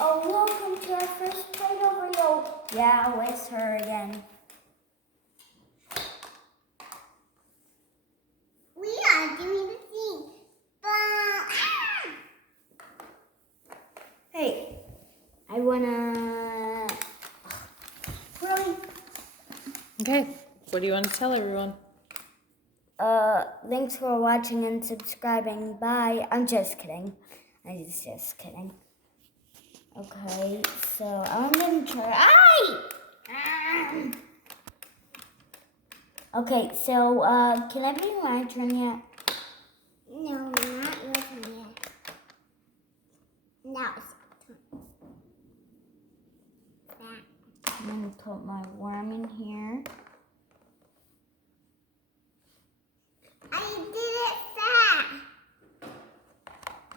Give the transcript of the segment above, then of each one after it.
Oh, welcome to our first Play-Doh video. Yeah, it's her again. We are doing the thing, but Hey, I wanna... Really? Okay, what do you want to tell everyone? Thanks for watching and subscribing. Bye. I'm just kidding. I was just kidding. Okay, so I'm gonna try. Okay, so can I be my turn yet? no, not with me. Now it's that. I'm gonna put my worm in here. I did it fast.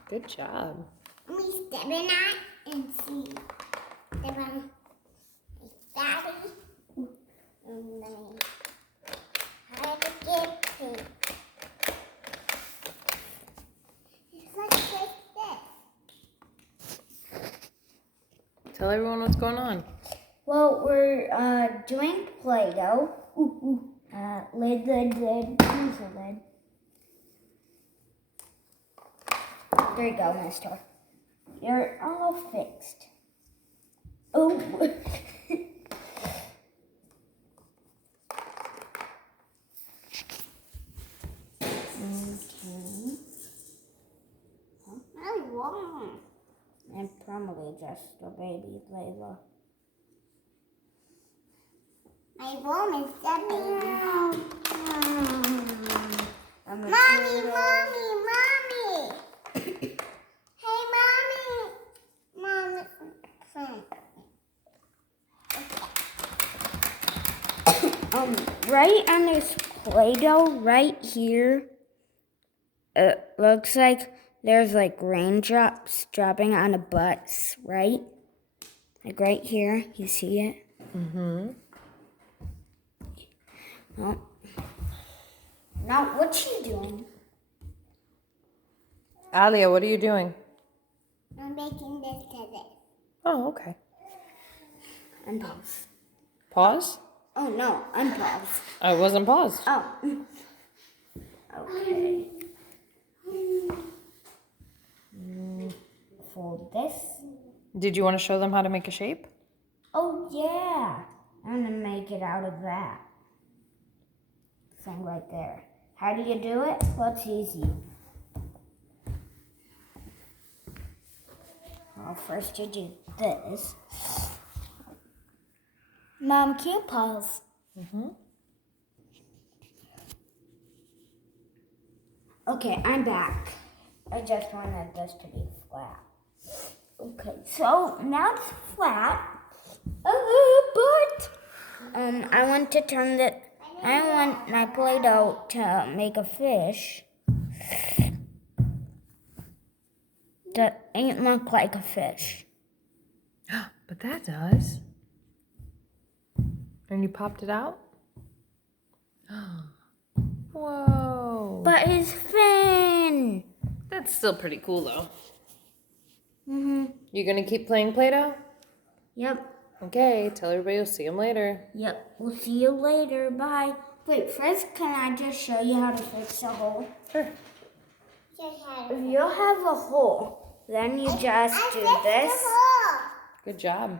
Good job. Let me step in that and see. Step on my daddy. And then how to get pink. It's like this. Tell everyone what's going on. Well, we're doing Play-Doh. Lid. Use the lid. There you go, mister. You're all fixed. Oh. Okay. Really warm. And probably just a baby Layla. My worm is stepping out. I'm a Mommy, poodle. mommy. Hey, mommy. Mommy. Right on this Play-Doh, right here, it looks like there's like raindrops dropping on a bus, right? Like right here, you see it? Mm-hmm. Oh. Now, what's she doing? Alia, what are you doing? I'm making this to this. Oh, okay. Unpause. Pause? Oh no, unpause. I wasn't paused. Oh. Okay. Fold this. Did you want to show them how to make a shape? Oh yeah. I'm gonna make it out of that thing right there. How do you do it? Well, it's easy. Well, first you do this. Mom, can you pause? Mm-hmm. Okay, I'm back. I just wanted this to be flat. Okay, so now it's flat. But I want to turn the. I want my Play-Doh to make a fish that ain't look like a fish. But that does. And you popped it out? Whoa. But his fin. That's still pretty cool, though. Mhm. You gonna keep playing Play-Doh? Yep. Okay, tell everybody we'll see them later. Yep. We'll see you later. Bye. Wait, first, can I just show you how to fix a hole? Sure. Just had If you have a hole, then you just do this, Good job.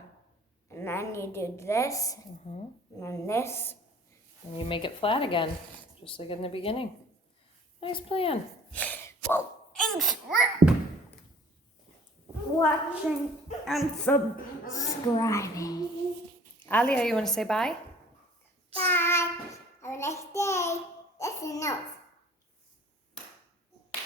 and then you do this, Mm-hmm. and then this. And you make it flat again, just like in the beginning. Nice plan. Well, thanks for watching and subscribing. Alia, you want to say bye? Bye. Have a nice day. That's a note.